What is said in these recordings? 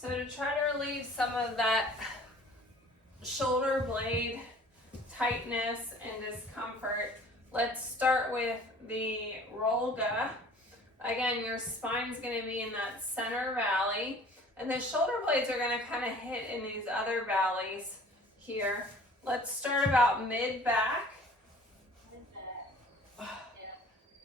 So to try to relieve some of that shoulder blade tightness and discomfort, let's start with the Rolga. Again, your spine's going to be in that center valley, and the shoulder blades are going to kind of hit in these other valleys here. Let's start about mid-back.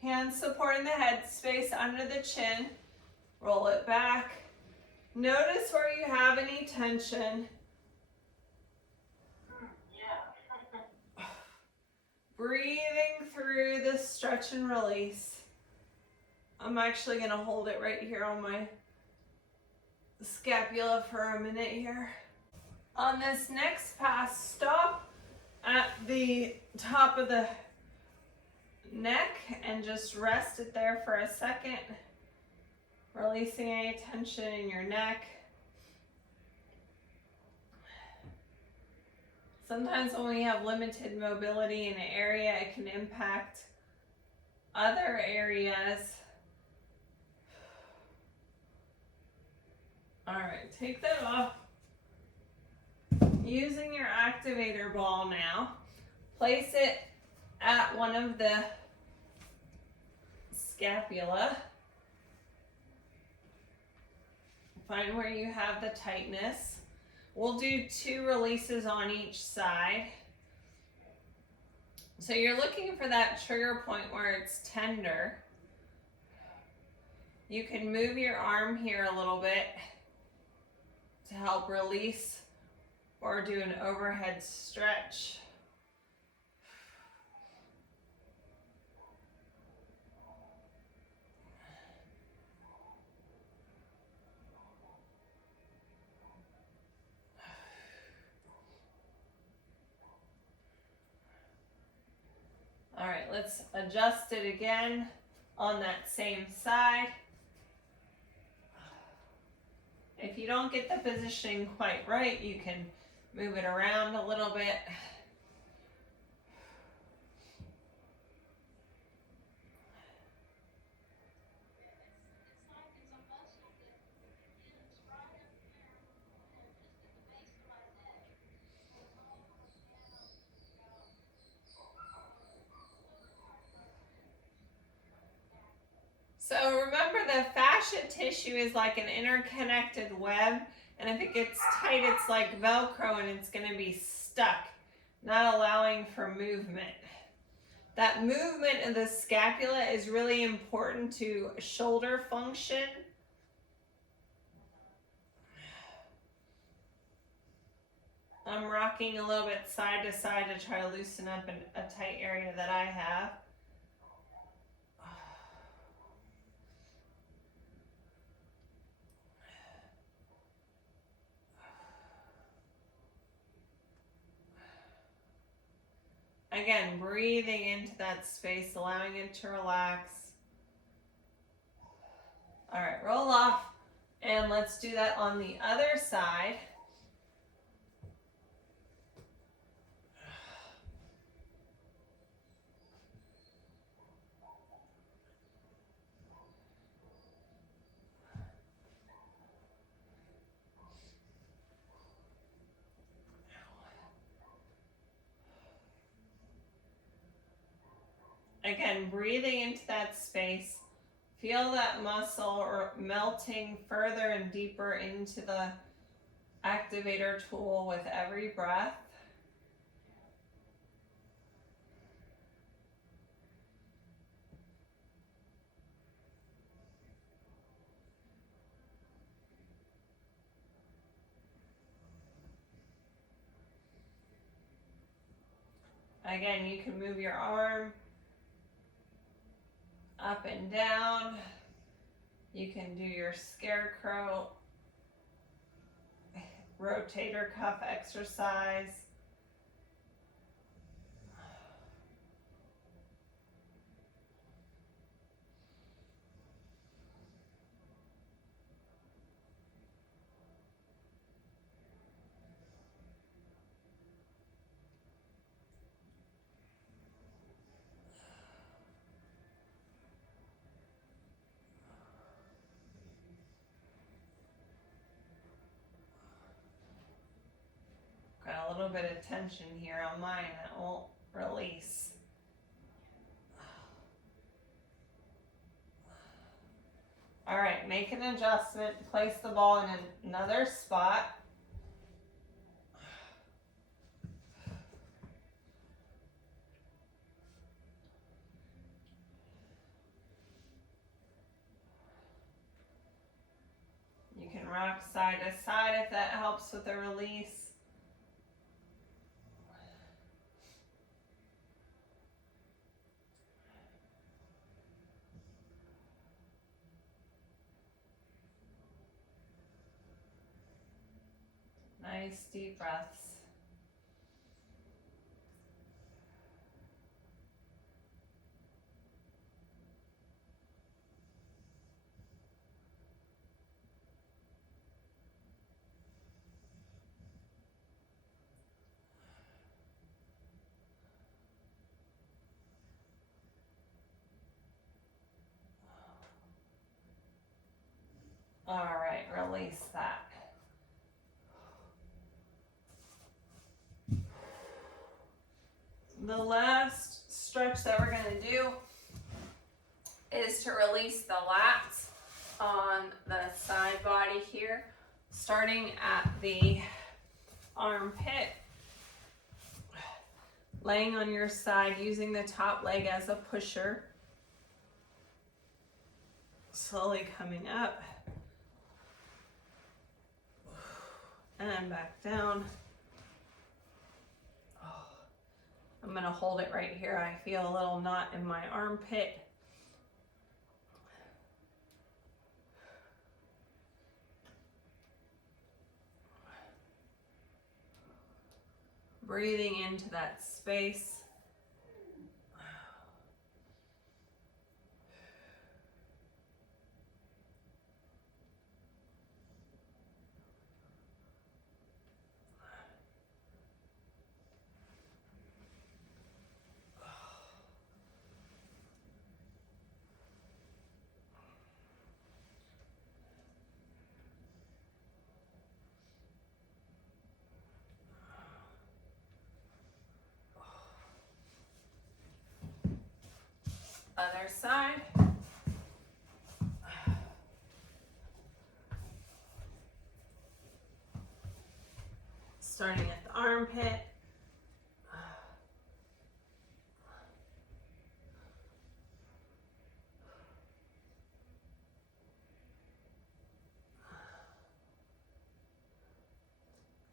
Hands supporting the head space under the chin. Roll it back. Notice where you have any tension. Breathing through the stretch and release. I'm actually going to hold it right here on my scapula for a minute here. On this next pass, stop at the top of the neck and just rest it there for a second, releasing any tension in your neck. Sometimes when we have limited mobility in an area, it can impact other areas. All right, take that off. Using your activator ball now, place it at one of the scapula. Find where you have the tightness. We'll do 2 releases on each side. So you're looking for that trigger point where it's tender. You can move your arm here a little bit to help release or do an overhead stretch. All right, let's adjust it again on that same side. If you don't get the positioning quite right, you can move it around a little bit. So remember, the fascia tissue is like an interconnected web, and if it gets tight, it's like Velcro and it's going to be stuck, not allowing for movement. That movement of the scapula is really important to shoulder function. I'm rocking a little bit side to side to try to loosen up a tight area that I have. Again, breathing into that space, allowing it to relax. All right, roll off, and let's do that on the other side. Again, breathing into that space. Feel that muscle melting further and deeper into the activator tool with every breath. Again, you can move your arm up and down. You can do your scarecrow rotator cuff exercise. little bit of tension here on mine that won't release. All right, make an adjustment, place the ball in another spot. You can rock side to side if that helps with the release. Nice deep breaths. All right, release that. The last stretch that we're going to do is to release the lats on the side body here, starting at the armpit, laying on your side, using the top leg as a pusher, slowly coming up and back down. I'm going to hold it right here. I feel a little knot in my armpit. Breathing into that space. Other side. Starting at the armpit.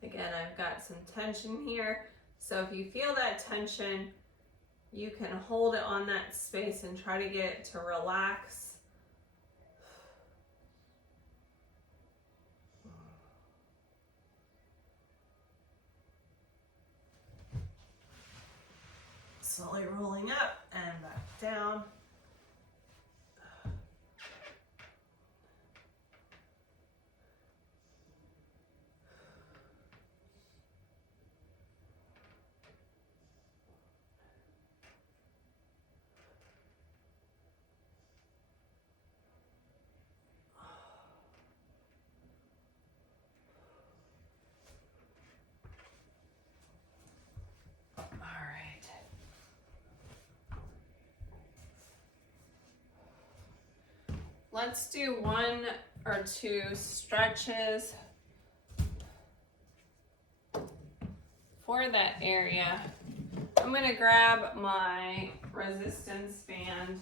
Again, I've got some tension here. So if you feel that tension, you can hold it on that space and try to get it to relax. Slowly rolling up and back down. Let's do 1 or 2 stretches for that area. I'm going to grab my resistance band.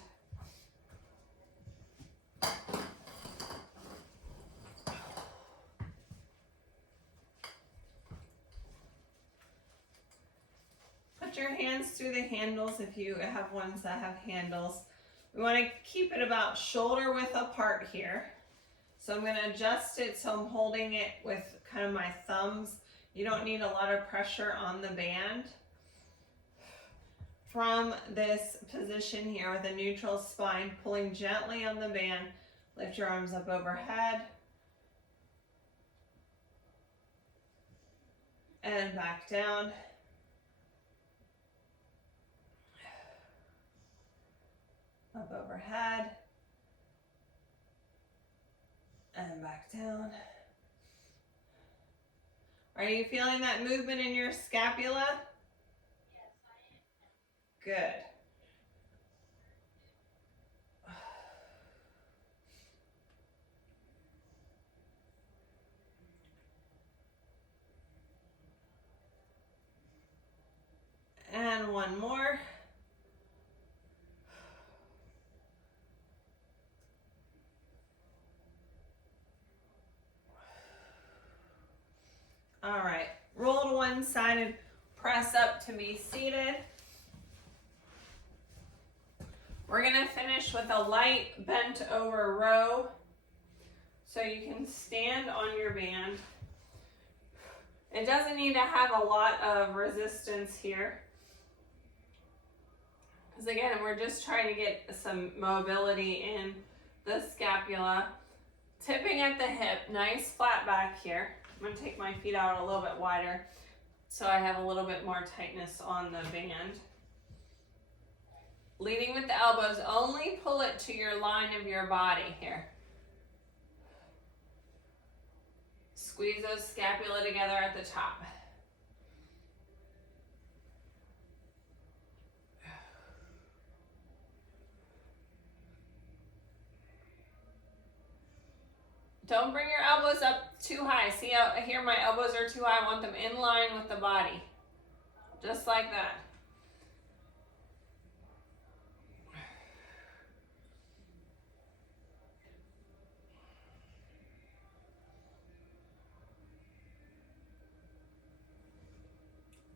Put your hands through the handles if you have ones that have handles. We want to keep it about shoulder width apart here. So I'm going to adjust it so I'm holding it with kind of my thumbs. You don't need a lot of pressure on the band. From this position here with a neutral spine, pulling gently on the band, lift your arms up overhead. And back down. Up overhead, and back down. Are you feeling that movement in your scapula? Yes, I am. Good. And one more. All right, roll to one side and press up to be seated. We're gonna finish with a light bent over row. So you can stand on your band. It doesn't need to have a lot of resistance here. Because again, we're just trying to get some mobility in the scapula. Tipping at the hip, nice flat back here. I'm gonna take my feet out a little bit wider so I have a little bit more tightness on the band. Leading with the elbows, only pull it to your line of your body here. Squeeze those scapula together at the top. Don't bring your elbows up too high. See how here my elbows are too high? I want them in line with the body. Just like that.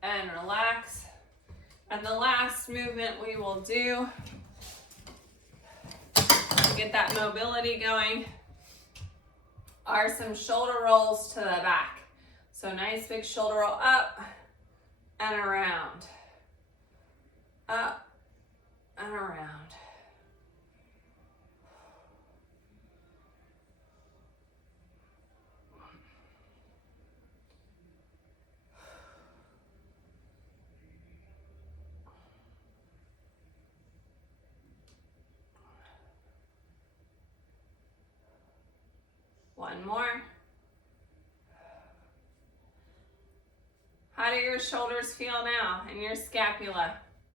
And relax. And the last movement we will do to get that mobility going are some shoulder rolls to the back. So nice big shoulder roll up and around. Up and around. One more. How do your shoulders feel now and your scapula?